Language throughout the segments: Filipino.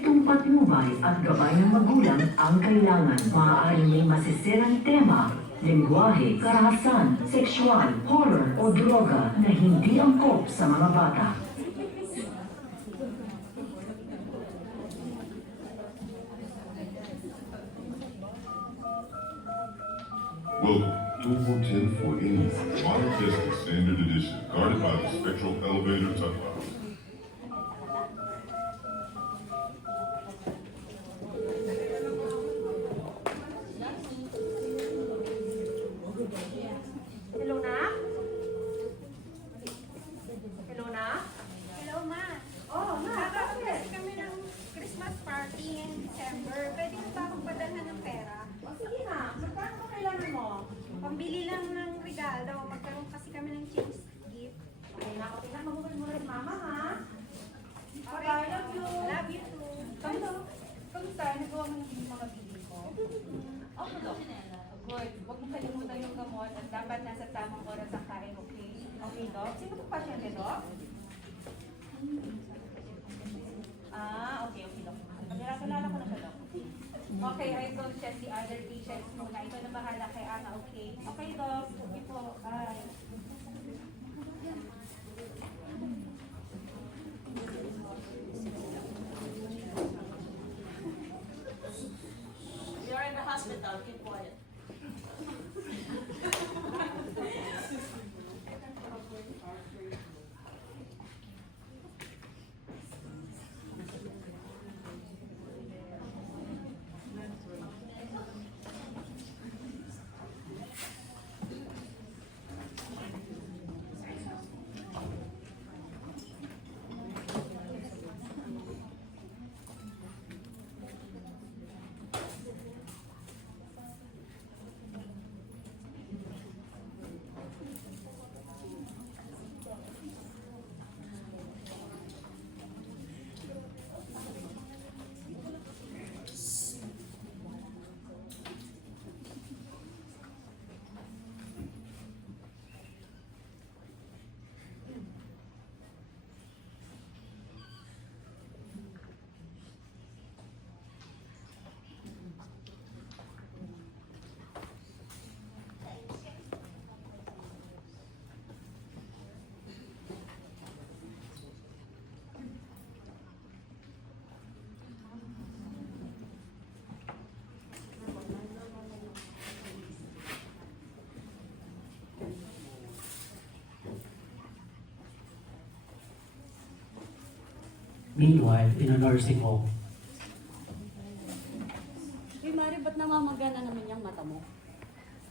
direktong patnubay at gabay ng magulang ang kailangan. Maaaring may masisirang tema, lengguwahe, karahasan, sexual, horror o droga na hindi angkop sa mga bata. Welcome to Hotel 480, Modern Testing Standard Edition, guarded by the Spectral Elevator Tugboats. Hello, Nak? Hello, Nak? Hello, Ma. Oh, Nak, Kasi bakit? kami ng Christmas party in December. Pwede mo ba akong padalhan ng pera? O, sige na. Magkano ba kailangan mo? Pambili lang ng regalo. Magkaroon kasi kami ng change gift. Okay na. Magbubay mo rin, Mama, ha? Okay. I love you. Love you too. Kamusta? Nagawa mo ng mga bili ko? Okay, Dok. Good. Huwag mong kalimutan yung gamot at dapat nasa tamang oras ang kain, okay? Okay, Dok. Sino po pasyente, Dok? Okay, Dok. Kilala ko na siya, Dok. Okay, I will check the other patients muna. Ito na bahala kay Ana, okay? Okay, Dok. Okay po. Bye. You're in the hospital, keep quiet. Meanwhile, in a nursing home, Uy, Mari, ba't namamagana naman yung mata mo?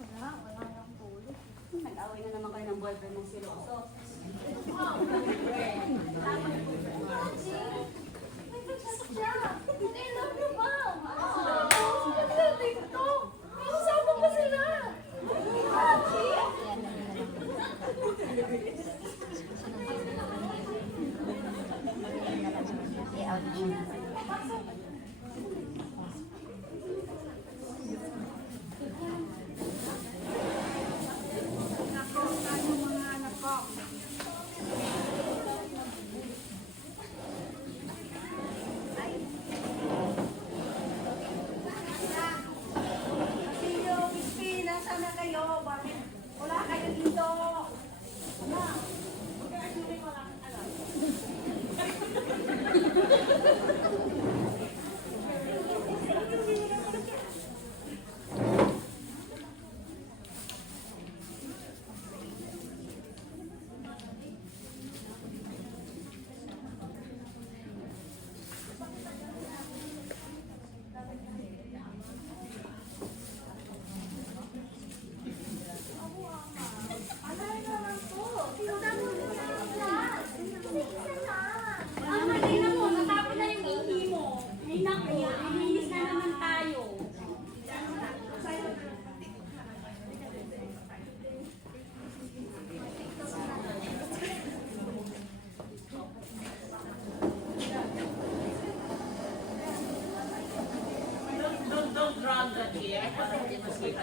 Wala nang tulog. Nag-away na naman kayo ng boyfriend mong siloso. I love you, Mom. Ang galing to. Kasama pa sila. Nako, ano mga anak ko? Ay. Castillo, Bispi, nasaan na kayo? Bakit wala kayo dito? Wala. Magkakasuri ko lang. Alam. Don't drag that here. I thought it was here.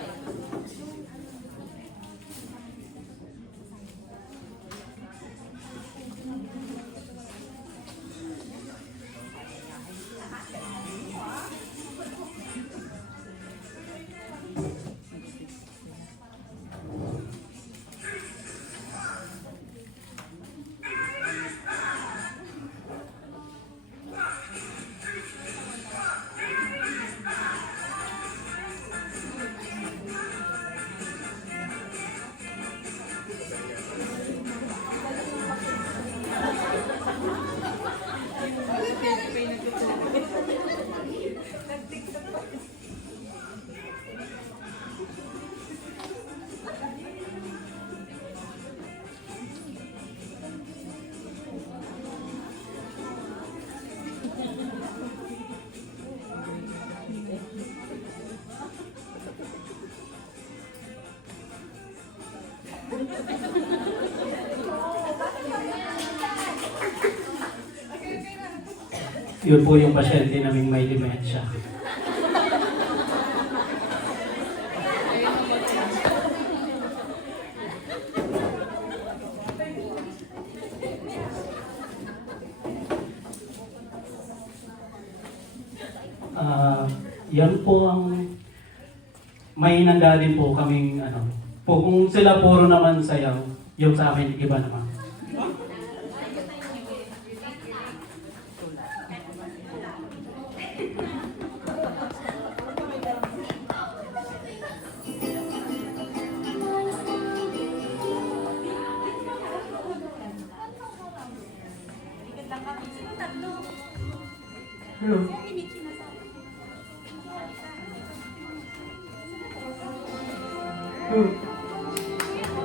Yun po yung pasyente naming may dementia. Yan po ang may nanggaling po kaming ano. Po, kung sila puro naman sayaw, yung sa amin iba naman. Ikot lang kami. Sino tatlo? Hello.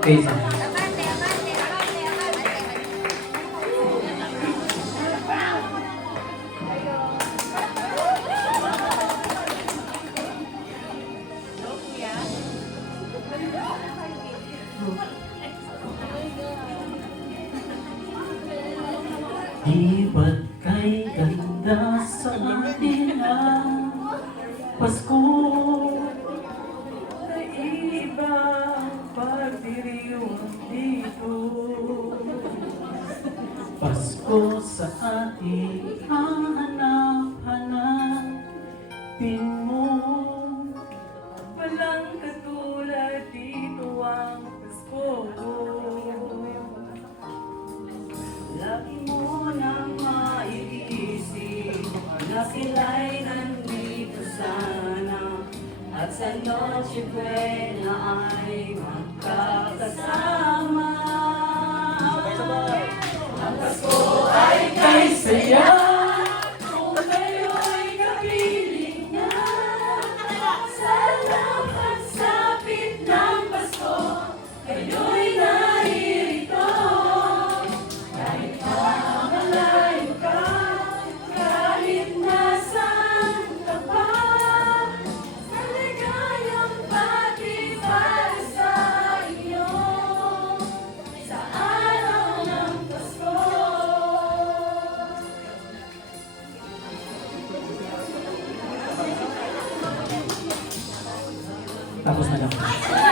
Okay, sir. Abante, abante, abante, abante. Di ba't kay ganda sa atin ang Pasko? Iba pagdiriwang dito. Pasko sa ating hanap-hanapin mo. Walang katulad dito ang Pasko. Lagi mo nang maiisip na sila'y nandito sana at sa Noche Buena ay magkakasama. Ang Pasko ay kay saya kung kayo'y kapiling na sa lahat-sapit ng Pasko kayo'y naririto. Kahit malayo ka, kahit nasaan ka pa, maligayang bati para sa iyo sa araw ng Pasko. Tapos na lang.